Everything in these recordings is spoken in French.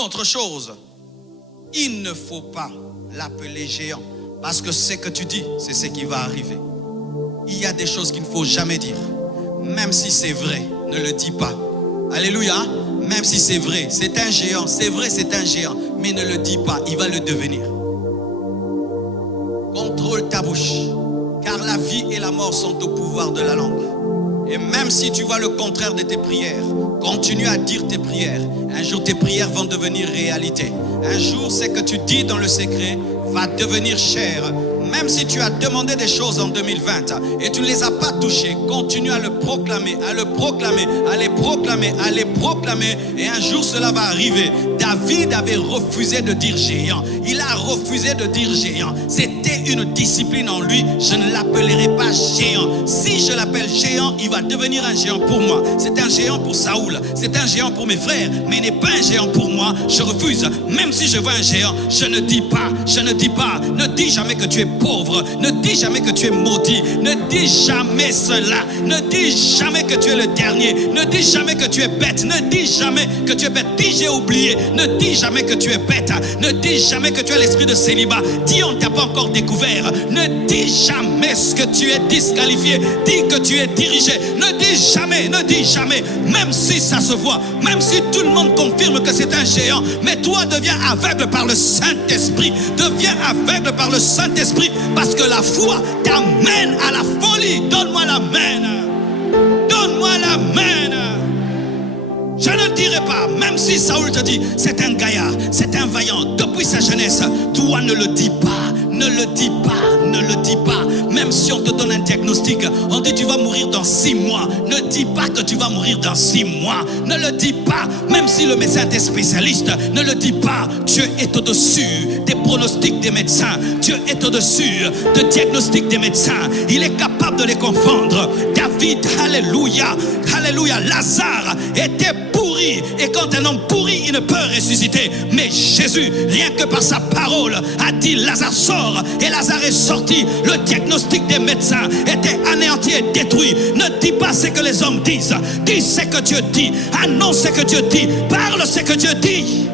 autre chose. Il ne faut pas l'appeler géant. Parce que ce que tu dis, c'est ce qui va arriver. Il y a des choses qu'il ne faut jamais dire. Même si c'est vrai, ne le dis pas. Alléluia. Même si c'est vrai, c'est un géant. C'est vrai, c'est un géant. Mais ne le dis pas, il va le devenir. Contrôle ta bouche. Car la vie et la mort sont au pouvoir de la langue. Et même si tu vois le contraire de tes prières, continue à dire tes prières. Un jour, tes prières vont devenir réalité. Un jour, ce que tu dis dans le secret va devenir chair. Même si tu as demandé des choses en 2020 et tu ne les as pas touchées, continue à le proclamer, à le proclamer, à les proclamer, à les proclamer. Et un jour, cela va arriver. David avait refusé de dire géant. Il a refusé de dire géant. C'était une discipline en lui. Je ne l'appellerai pas géant. Si je l'appelle géant, il va devenir un géant pour moi. C'est un géant pour Saoul. C'est un géant pour mes frères. Mais il n'est pas un géant pour moi. Je refuse. Même si je vois un géant, je ne dis pas. Je ne dis pas. Ne dis jamais que tu es pauvre. Ne dis jamais que tu es maudit. Ne dis jamais cela. Ne dis jamais que tu es le dernier. Ne dis jamais que tu es bête. Ne dis jamais que tu es bête. Dis j'ai oublié. Ne dis jamais que tu es bête. Ne dis jamais que tu as l'esprit de célibat. Dis on ne t'a pas encore découvert. Ne dis jamais ce que tu es disqualifié. Dis que tu es dirigé. Ne dis jamais, ne dis jamais. Même si ça se voit. Même si tout le monde confirme que c'est un géant. Mais toi deviens aveugle par le Saint-Esprit. Deviens aveugle par le Saint-Esprit. Parce que la foi t'amène à la folie. Donne-moi la main. Donne-moi la main. Je ne dirai pas, même si Saoul te dit, c'est un gaillard, c'est un vaillant, depuis sa jeunesse, toi ne le dis pas, ne le dis pas, ne le dis pas. Même si on te donne un diagnostic, on dit tu vas mourir dans 6 mois, ne dis pas que tu vas mourir dans 6 mois, ne le dis pas. Même si le médecin est spécialiste, ne le dis pas. Dieu est au-dessus des pronostics des médecins, Dieu est au-dessus des diagnostics des médecins, il est capable de les confondre. David, alléluia, alléluia, Lazare était pourri, et quand un homme pourri, il ne peut ressusciter. Mais Jésus, rien que par sa parole, a dit Lazare sort, et Lazare est sorti. Le diagnostic des médecins était anéanti et détruit. Ne dis pas ce que les hommes disent, dis ce que Dieu dit, annonce ce que Dieu dit, parle ce que Dieu dit.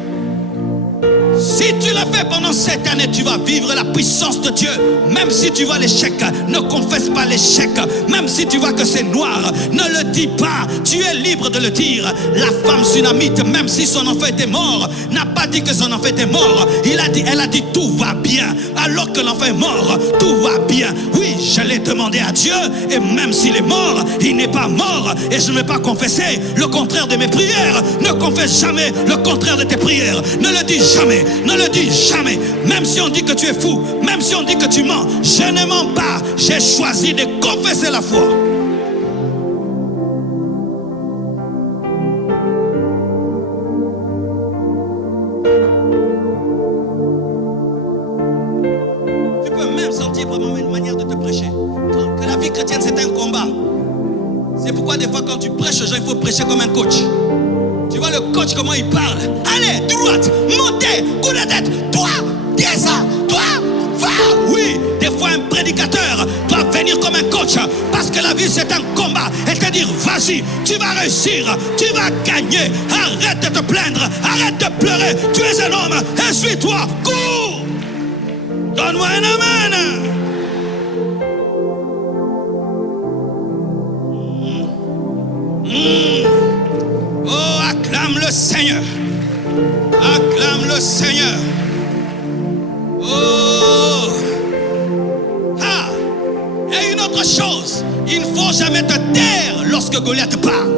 Si tu le fais pendant cette année, tu vas vivre la puissance de Dieu. Même si tu vois l'échec, ne confesse pas l'échec. Même si tu vois que c'est noir, ne le dis pas. Tu es libre de le dire. La femme sunamite, même si son enfant était mort, n'a pas dit que son enfant était mort. Elle a dit tout va bien. Alors que l'enfant est mort, tout va bien. Oui, je l'ai demandé à Dieu. Et même s'il est mort, il n'est pas mort. Et je ne vais pas confesser le contraire de mes prières. Ne confesse jamais le contraire de tes prières. Ne le dis jamais. Ne le dis jamais. Même si on dit que tu es fou, même si on dit que tu mens, je ne mens pas. J'ai choisi de confesser la foi. Tu peux même sentir vraiment une manière de te prêcher. Que la vie chrétienne c'est un combat. C'est pourquoi des fois quand tu prêches aux gens, il faut prêcher comme un coach. Tu vois le coach comment il parle. Allez, droite, montez, coup de tête, toi, descends, toi, va. Oui, des fois un prédicateur doit venir comme un coach. Parce que la vie c'est un combat. Et te dire, vas-y, tu vas réussir, tu vas gagner. Arrête de te plaindre, arrête de pleurer. Tu es un homme, essuie-toi, cours. Donne-moi un amen. Oh, acclame le Seigneur. Acclame le Seigneur. Oh. Ah. Et une autre chose, il ne faut jamais te taire lorsque Goliath parle.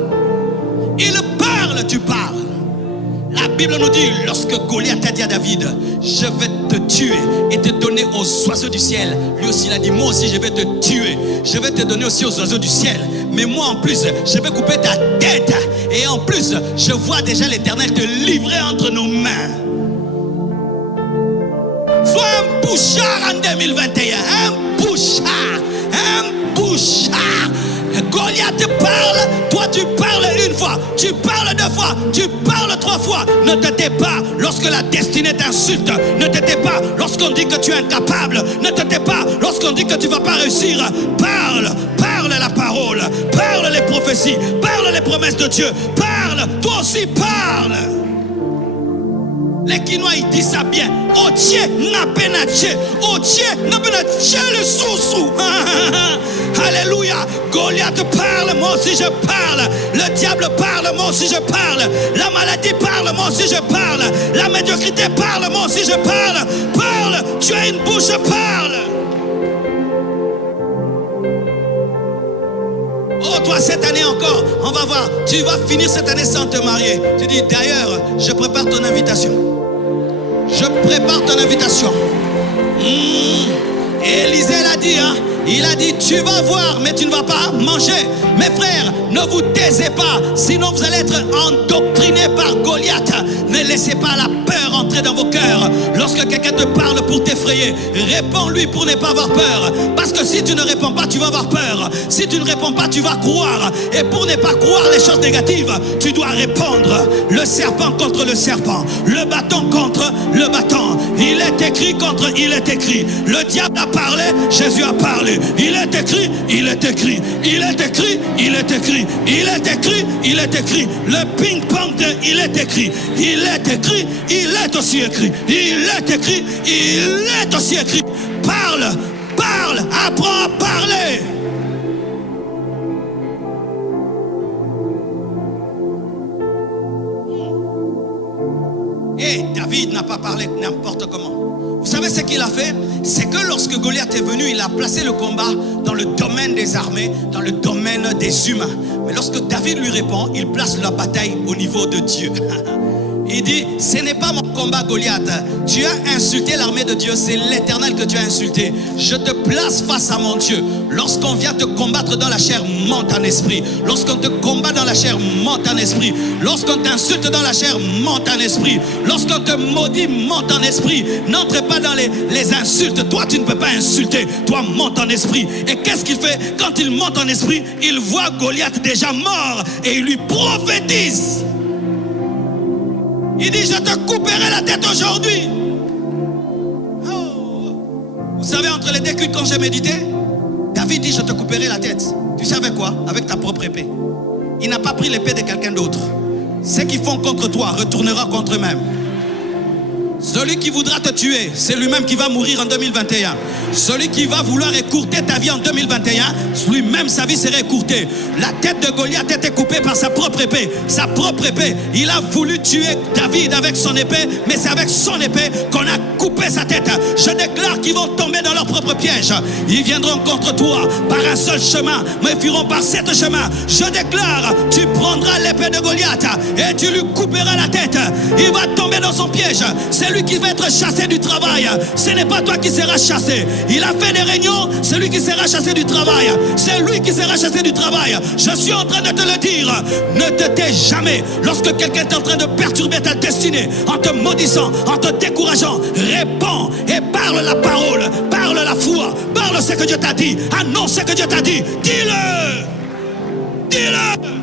Il parle, tu parles. La Bible nous dit, lorsque Goliath a dit à David, je vais te tuer et te donner aux oiseaux du ciel. Lui aussi il a dit, moi aussi je vais te tuer. Je vais te donner aussi aux oiseaux du ciel. Mais moi en plus, je vais couper ta tête. Et en plus, je vois déjà l'Éternel te livrer entre nos mains. Sois un bouchard en 2021. Un bouchard. Un bouchard. Goliath parle, toi tu parles une fois, tu parles 2 fois, tu parles 3 fois. Ne te tais pas lorsque la destinée t'insulte. Ne te tais pas lorsqu'on dit que tu es incapable. Ne te tais pas lorsqu'on dit que tu ne vas pas réussir. Parle, parle la parole, parle les prophéties, parle les promesses de Dieu. Parle, toi aussi parle. Les Quinois, ils disent ça bien. Otier n'a penaché. Otier n'a penaché le sous-sous. Alléluia. Goliath parle, moi aussi je parle. Le diable parle, moi aussi je parle. La maladie parle, moi aussi je parle. La médiocrité parle, moi aussi je parle. Parle, tu as une bouche, parle. Oh, toi, cette année encore, on va voir. Tu vas finir cette année sans te marier. Tu dis, d'ailleurs, je prépare ton invitation. Je prépare ton invitation. Élisée l'a dit, hein. Il a dit, tu vas voir, mais tu ne vas pas manger. Mes frères, ne vous taisez pas, sinon vous allez être endoctrinés par Goliath. Ne laissez pas la peur entrer dans vos cœurs. Lorsque quelqu'un te parle pour t'effrayer, réponds-lui pour ne pas avoir peur. Parce que si tu ne réponds pas, tu vas avoir peur. Si tu ne réponds pas, tu vas croire. Et pour ne pas croire les choses négatives, tu dois répondre. Le serpent contre le serpent, le bâton contre le bâton. Il est écrit contre il est écrit. Le diable a parlé, Jésus a parlé. Il est écrit, il est écrit. Il est écrit, il est écrit. Il est écrit, il est écrit. Le ping-pong de il est écrit. Il est écrit, il est aussi écrit. Il est écrit, il est aussi écrit. Parle, parle, apprends à parler. Et David n'a pas parlé n'importe comment. Vous savez ce qu'il a fait? C'est que lorsque Goliath est venu, il a placé le combat dans le domaine des armées, dans le domaine des humains. Mais lorsque David lui répond, il place la bataille au niveau de Dieu. Il dit, ce n'est pas mon combat, Goliath. Tu as insulté l'armée de Dieu, c'est l'Éternel que tu as insulté. Je te place face à mon Dieu. Lorsqu'on vient te combattre dans la chair, monte en esprit. Lorsqu'on te combat dans la chair, monte en esprit. Lorsqu'on t'insulte dans la chair, monte en esprit. Lorsqu'on te maudit, monte en esprit. N'entre pas dans les insultes. Toi, tu ne peux pas insulter. Toi, monte en esprit. Et qu'est-ce qu'il fait? Quand il monte en esprit, il voit Goliath déjà mort et il lui prophétise. Il dit, je te couperai la tête aujourd'hui. Oh. Vous savez, entre les deux cultes, quand j'ai médité, David dit, je te couperai la tête. Tu savais quoi? Avec ta propre épée. Il n'a pas pris l'épée de quelqu'un d'autre. Ce qu'ils font contre toi retournera contre eux-mêmes. Celui qui voudra te tuer, c'est lui-même qui va mourir en 2021. Celui qui va vouloir écourter ta vie en 2021, lui-même sa vie serait écourtée. La tête de Goliath était coupée par sa propre épée. Sa propre épée. Il a voulu tuer David avec son épée, mais c'est avec son épée qu'on a coupé sa tête. Je déclare qu'ils vont tomber dans leur propre piège. Ils viendront contre toi par un seul chemin, mais ils fuiront par 7 chemins. Je déclare, tu prendras l'épée de Goliath et tu lui couperas la tête. Il va tomber dans son piège. C'est lui qui va être chassé du travail. Ce n'est pas toi qui seras chassé. Il a fait des réunions, c'est lui qui sera chassé du travail. C'est lui qui sera chassé du travail. Je suis en train de te le dire. Ne te tais jamais. Lorsque quelqu'un est en train de perturber ta destinée, en te maudissant, en te décourageant, réponds et parle la parole, parle la foi, parle ce que Dieu t'a dit, annonce ce que Dieu t'a dit. Dis-le. Dis-le.